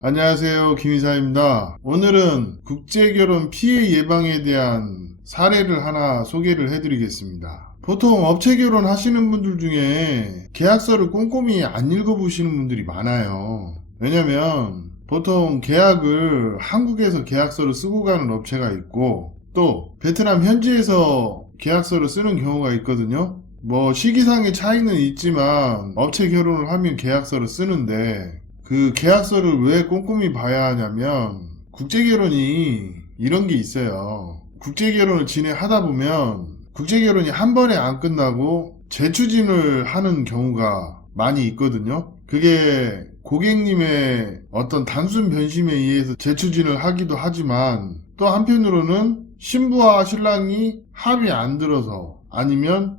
안녕하세요. 김이사입니다. 오늘은 국제결혼 피해 예방에 대한 사례를 하나 소개를 해드리겠습니다. 보통 업체 결혼 하시는 분들 중에 계약서를 꼼꼼히 안 읽어보시는 분들이 많아요. 왜냐면 보통 계약을 한국에서 계약서를 쓰고 가는 업체가 있고 또 베트남 현지에서 계약서를 쓰는 경우가 있거든요. 시기상의 차이는 있지만 업체 결혼을 하면 계약서를 쓰는데 그 계약서를 왜 꼼꼼히 봐야 하냐면 국제결혼이 이런 게 있어요. 국제결혼을 진행하다 보면 국제결혼이 한 번에 안 끝나고 재추진을 하는 경우가 많이 있거든요. 그게 고객님의 어떤 단순 변심에 의해서 재추진을 하기도 하지만 또 한편으로는 신부와 신랑이 합이 안 들어서 아니면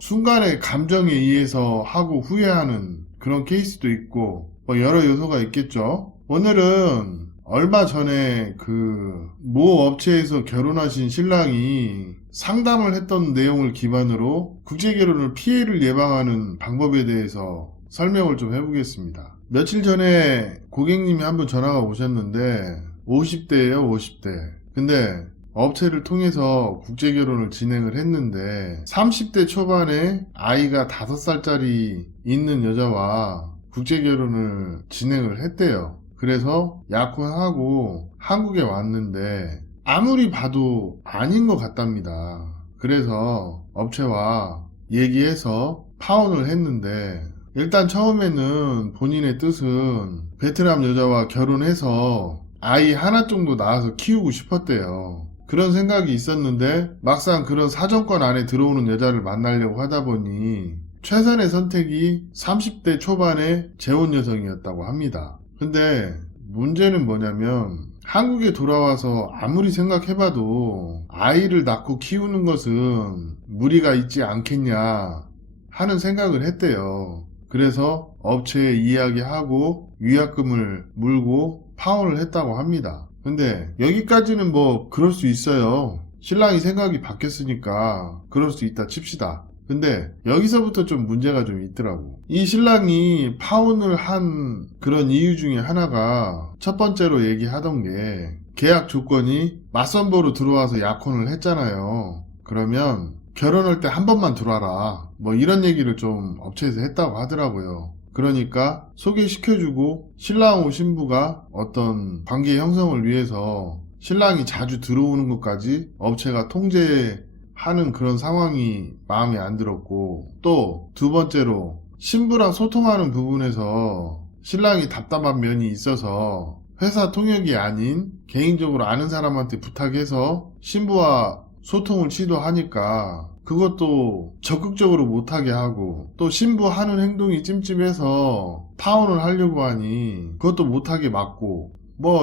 순간의 감정에 의해서 하고 후회하는 그런 케이스도 있고 여러 요소가 있겠죠. 오늘은 얼마 전에 그 모 업체에서 결혼하신 신랑이 상담을 했던 내용을 기반으로 국제결혼을 피해를 예방하는 방법에 대해서 설명을 좀 해보겠습니다. 며칠 전에 고객님이 한번 전화가 오셨는데 50대예요, 50대. 근데 업체를 통해서 국제결혼을 진행을 했는데 30대 초반에 아이가 5살짜리 있는 여자와 국제결혼을 진행을 했대요. 그래서 약혼하고 한국에 왔는데 아무리 봐도 아닌 것 같답니다. 그래서 업체와 얘기해서 파혼을 했는데 일단 처음에는 본인의 뜻은 베트남 여자와 결혼해서 아이 하나 정도 낳아서 키우고 싶었대요. 그런 생각이 있었는데 막상 그런 사정권 안에 들어오는 여자를 만나려고 하다 보니 최선의 선택이 30대 초반의 재혼 여성이었다고 합니다. 근데 문제는 뭐냐면 한국에 돌아와서 아무리 생각해봐도 아이를 낳고 키우는 것은 무리가 있지 않겠냐 하는 생각을 했대요. 그래서 업체에 이야기하고 위약금을 물고 파혼을 했다고 합니다. 근데 여기까지는 그럴 수 있어요. 신랑이 생각이 바뀌었으니까 그럴 수 있다 칩시다. 근데 여기서부터 좀 문제가 좀 있더라고. 이 신랑이 파혼을 한 그런 이유 중에 하나가 첫 번째로 얘기하던 게 계약 조건이 맞선보로 들어와서 약혼을 했잖아요. 그러면 결혼할 때 한 번만 들어와라. 이런 얘기를 좀 업체에서 했다고 하더라고요. 그러니까 소개시켜주고 신랑하고 신부가 어떤 관계 형성을 위해서 신랑이 자주 들어오는 것까지 업체가 통제하는 그런 상황이 마음에 안 들었고 또 두 번째로 신부랑 소통하는 부분에서 신랑이 답답한 면이 있어서 회사 통역이 아닌 개인적으로 아는 사람한테 부탁해서 신부와 소통을 시도하니까 그것도 적극적으로 못하게 하고 또 신부 하는 행동이 찜찜해서 파혼을 하려고 하니 그것도 못하게 막고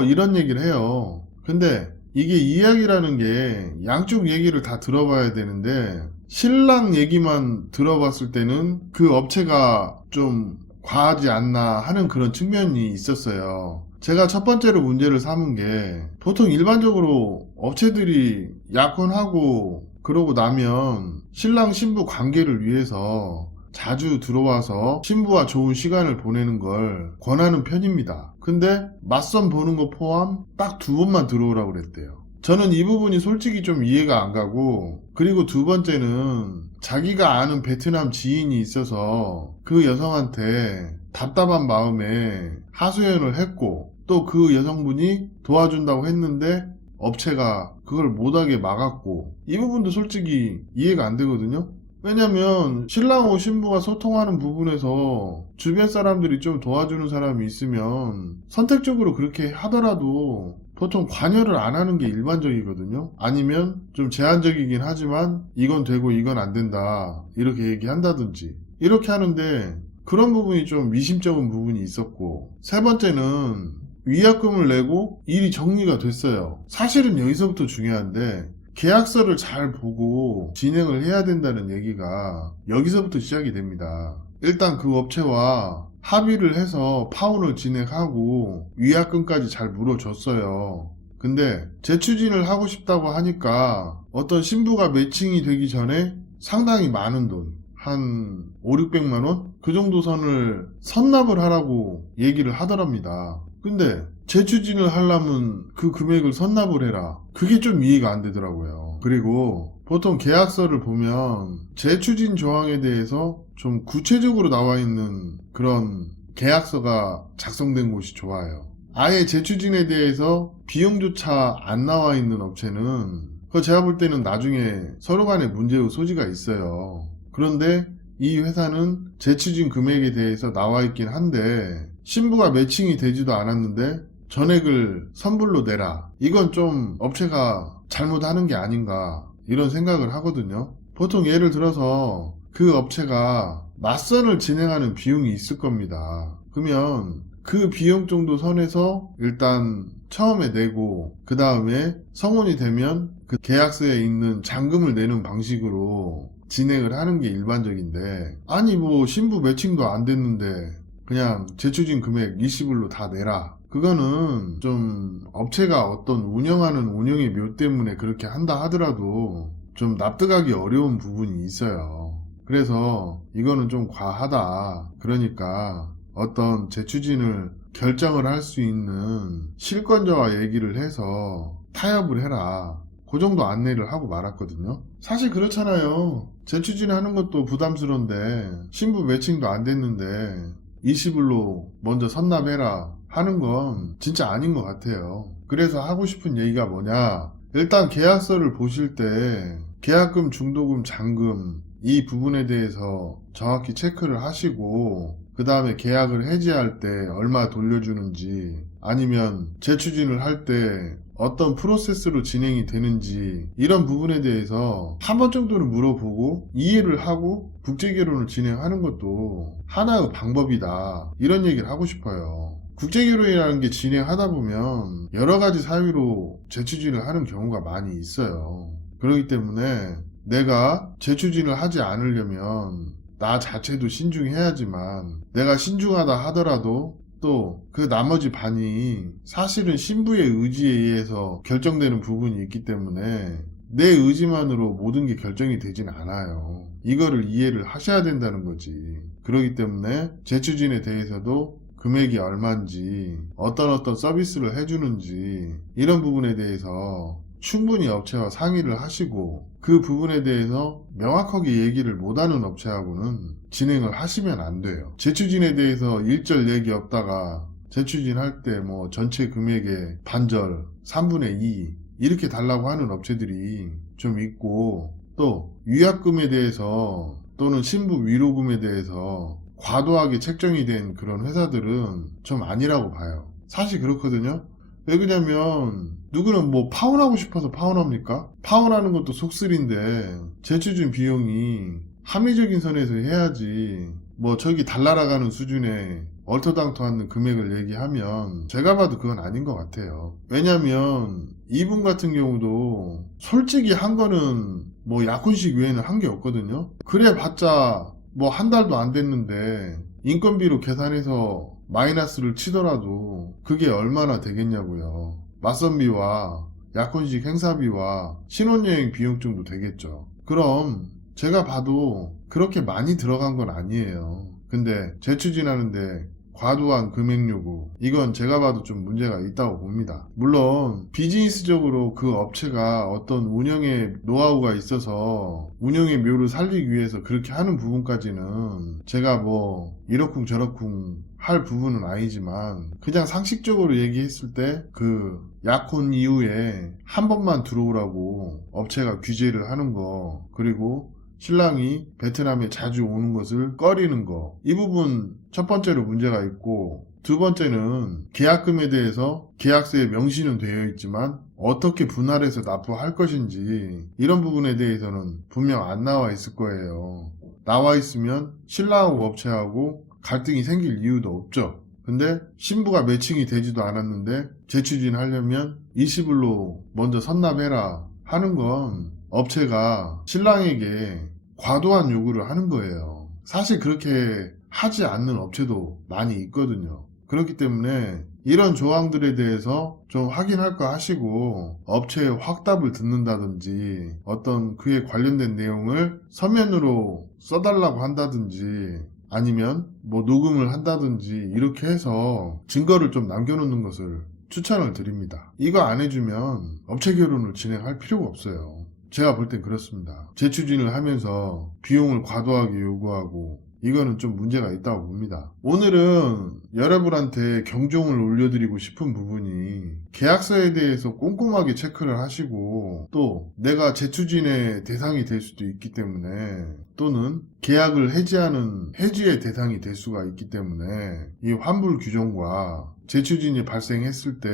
이런 얘기를 해요. 근데 이게 이야기라는 게 양쪽 얘기를 다 들어봐야 되는데 신랑 얘기만 들어봤을 때는 그 업체가 좀 과하지 않나 하는 그런 측면이 있었어요. 제가 첫 번째로 문제를 삼은 게 보통 일반적으로 업체들이 약혼하고 그러고 나면 신랑 신부 관계를 위해서 자주 들어와서 신부와 좋은 시간을 보내는 걸 권하는 편입니다. 근데 맞선 보는 거 포함 딱 2번만 들어오라고 그랬대요. 저는 이 부분이 솔직히 좀 이해가 안 가고 그리고 두 번째는 자기가 아는 베트남 지인이 있어서 그 여성한테 답답한 마음에 하소연을 했고 또 그 여성분이 도와준다고 했는데 업체가 그걸 못하게 막았고 이 부분도 솔직히 이해가 안 되거든요. 왜냐면 신랑하고 신부가 소통하는 부분에서 주변 사람들이 좀 도와주는 사람이 있으면 선택적으로 그렇게 하더라도 보통 관여를 안 하는 게 일반적이거든요. 아니면 좀 제한적이긴 하지만 이건 되고 이건 안 된다 이렇게 얘기한다든지 이렇게 하는데 그런 부분이 좀 미심쩍은 부분이 있었고 세 번째는 위약금을 내고 일이 정리가 됐어요. 사실은 여기서부터 중요한데 계약서를 잘 보고 진행을 해야 된다는 얘기가 여기서부터 시작이 됩니다. 일단 그 업체와 합의를 해서 파혼을 진행하고 위약금까지 잘 물어줬어요. 근데 재추진을 하고 싶다고 하니까 어떤 신부가 매칭이 되기 전에 상당히 많은 돈, 한 5, 600만 원? 그 정도 선을 선납을 하라고 얘기를 하더랍니다. 근데 재추진을 하려면 그 금액을 선납을 해라. 그게 좀 이해가 안 되더라고요. 그리고 보통 계약서를 보면 재추진 조항에 대해서 좀 구체적으로 나와 있는 그런 계약서가 작성된 곳이 좋아요. 아예 재추진에 대해서 비용조차 안 나와 있는 업체는 그거 제가 볼 때는 나중에 서로 간에 문제의 소지가 있어요. 그런데 이 회사는 재추진 금액에 대해서 나와 있긴 한데 신부가 매칭이 되지도 않았는데 전액을 선불로 내라. 이건 좀 업체가 잘못하는 게 아닌가 이런 생각을 하거든요. 보통 예를 들어서 그 업체가 맞선을 진행하는 비용이 있을 겁니다. 그러면 그 비용 정도 선에서 일단 처음에 내고 그 다음에 성원이 되면 그 계약서에 있는 잔금을 내는 방식으로 진행을 하는 게 일반적인데, 아니 뭐 신부 매칭도 안 됐는데 그냥 재추진 금액 일시불로 다 내라. 그거는 좀 업체가 어떤 운영하는 운영의 묘 때문에 그렇게 한다 하더라도 좀 납득하기 어려운 부분이 있어요. 그래서 이거는 좀 과하다. 그러니까 어떤 재추진을 결정을 할 수 있는 실권자와 얘기를 해서 타협을 해라. 그 정도 안내를 하고 말았거든요. 사실 그렇잖아요. 재추진하는 것도 부담스러운데 신부 매칭도 안 됐는데 일시불로 먼저 선납해라 하는 건 진짜 아닌 것 같아요. 그래서 하고 싶은 얘기가 뭐냐, 일단 계약서를 보실 때 계약금, 중도금, 잔금 이 부분에 대해서 정확히 체크를 하시고 그 다음에 계약을 해지할 때 얼마 돌려주는지, 아니면 재추진을 할 때 어떤 프로세스로 진행이 되는지 이런 부분에 대해서 한 번 정도는 물어보고 이해를 하고 국제결혼을 진행하는 것도 하나의 방법이다, 이런 얘기를 하고 싶어요. 국제결혼이라는 게 진행하다 보면 여러 가지 사유로 재추진을 하는 경우가 많이 있어요. 그렇기 때문에 내가 재추진을 하지 않으려면 나 자체도 신중해야지만, 내가 신중하다 하더라도 또 그 나머지 반이 사실은 신부의 의지에 의해서 결정되는 부분이 있기 때문에 내 의지만으로 모든 게 결정이 되진 않아요. 이거를 이해를 하셔야 된다는 거지. 그렇기 때문에 재추진에 대해서도 금액이 얼마인지, 어떤 서비스를 해주는지 이런 부분에 대해서 충분히 업체와 상의를 하시고, 그 부분에 대해서 명확하게 얘기를 못하는 업체하고는 진행을 하시면 안 돼요. 재추진에 대해서 일절 얘기 없다가 재추진할 때 뭐 전체 금액의 반절 3분의 2 이렇게 달라고 하는 업체들이 좀 있고, 또 위약금에 대해서 또는 신부 위로금에 대해서 과도하게 책정이 된 그런 회사들은 좀 아니라고 봐요. 사실 그렇거든요. 왜 그러냐면 누구는 뭐 파혼하고 싶어서 파혼합니까? 파혼하는 것도 속쓰린데 재추진 비용이 합리적인 선에서 해야지, 뭐 저기 달나라가는 수준의 얼토당토하는 금액을 얘기하면 제가 봐도 그건 아닌 것 같아요. 왜냐면 이분 같은 경우도 솔직히 한 거는 뭐 약혼식 외에는 한 게 없거든요. 그래 봤자 뭐 한 달도 안 됐는데 인건비로 계산해서 마이너스를 치더라도 그게 얼마나 되겠냐고요. 맞선비와 약혼식 행사비와 신혼여행 비용 정도 되겠죠. 그럼 제가 봐도 그렇게 많이 들어간 건 아니에요. 근데 재추진하는데 과도한 금액 요구, 이건 제가 봐도 좀 문제가 있다고 봅니다. 물론 비즈니스적으로 그 업체가 어떤 운영의 노하우가 있어서 운영의 묘를 살리기 위해서 그렇게 하는 부분까지는 제가 뭐 이러쿵 저러쿵 할 부분은 아니지만, 그냥 상식적으로 얘기했을 때 그 약혼 이후에 한 번만 들어오라고 업체가 규제를 하는 거, 그리고 신랑이 베트남에 자주 오는 것을 꺼리는 거, 이 부분 첫 번째로 문제가 있고, 두 번째는 계약금에 대해서 계약서에 명시는 되어 있지만 어떻게 분할해서 납부할 것인지 이런 부분에 대해서는 분명 안 나와 있을 거예요. 나와 있으면 신랑하고 업체하고 갈등이 생길 이유도 없죠. 근데 신부가 매칭이 되지도 않았는데 재추진 하려면 일시불로 먼저 선납해라 하는 건 업체가 신랑에게 과도한 요구를 하는 거예요. 사실 그렇게 하지 않는 업체도 많이 있거든요. 그렇기 때문에 이런 조항들에 대해서 좀 확인할 거 하시고 업체의 확답을 듣는다든지 어떤 그에 관련된 내용을 서면으로 써달라고 한다든지 아니면 뭐 녹음을 한다든지 이렇게 해서 증거를 좀 남겨놓는 것을 추천을 드립니다. 이거 안 해주면 업체 결혼을 진행할 필요가 없어요. 제가 볼 땐 그렇습니다. 재추진을 하면서 비용을 과도하게 요구하고 이거는 좀 문제가 있다고 봅니다. 오늘은 여러분한테 경종을 울려드리고 싶은 부분이 계약서에 대해서 꼼꼼하게 체크를 하시고 또 내가 재추진의 대상이 될 수도 있기 때문에 또는 계약을 해지하는 해지의 대상이 될 수가 있기 때문에 이 환불 규정과 재추진이 발생했을 때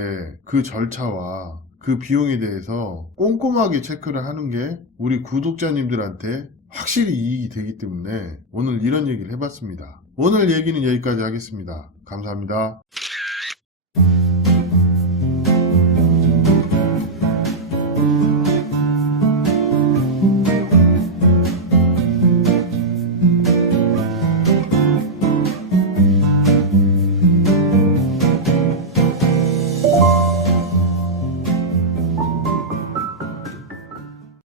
그 절차와 그 비용에 대해서 꼼꼼하게 체크를 하는 게 우리 구독자님들한테 확실히 이익이 되기 때문에 오늘 이런 얘기를 해봤습니다. 오늘 얘기는 여기까지 하겠습니다. 감사합니다.